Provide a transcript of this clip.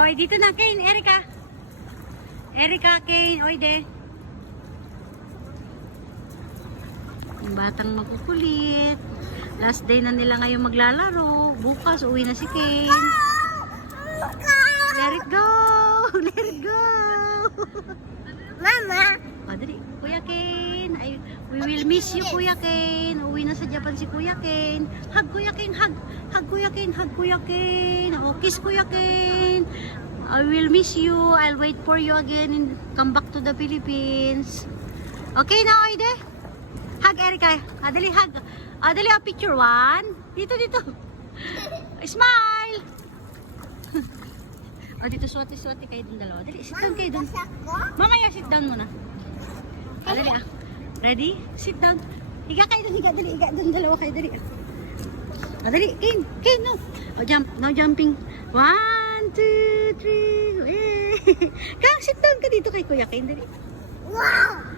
Oy, dito na, Kane, Erica. Erica, Kane, oy de. Yung batang makukulit. Last day na nila ngayon maglalaro. Bukas, uwi na si Kane. Let it go! Let it go! Mama! O, dali. Kuya Kane. We will miss you, Kuya Kane. Uwi na sa Japan si Kuya Kane. Hug, Kuya Kane. Hug. Hug, Kuya Kane. Hug, Kuya Kane. O, kiss, Kuya Kane. I will miss you. I'll wait for you again and come back to the Philippines. Okay na, Oide? Hug, Erica. Dali, hug. Dali, picture one. Dito, dito. Smile! Dito, swati kayo dun dalawa. Dali, sit down kayo dun. Mamaya, sit down muna. Dali, Ready? Sit down. Higa kayo dun, higa. Dali, higa dun dalawa kayo. Dali. Dali, Kane, no. Jump. Now jumping. 1, 2, 3. Kang, sit down ka dito kay Kuya Kane. Dali. Wow!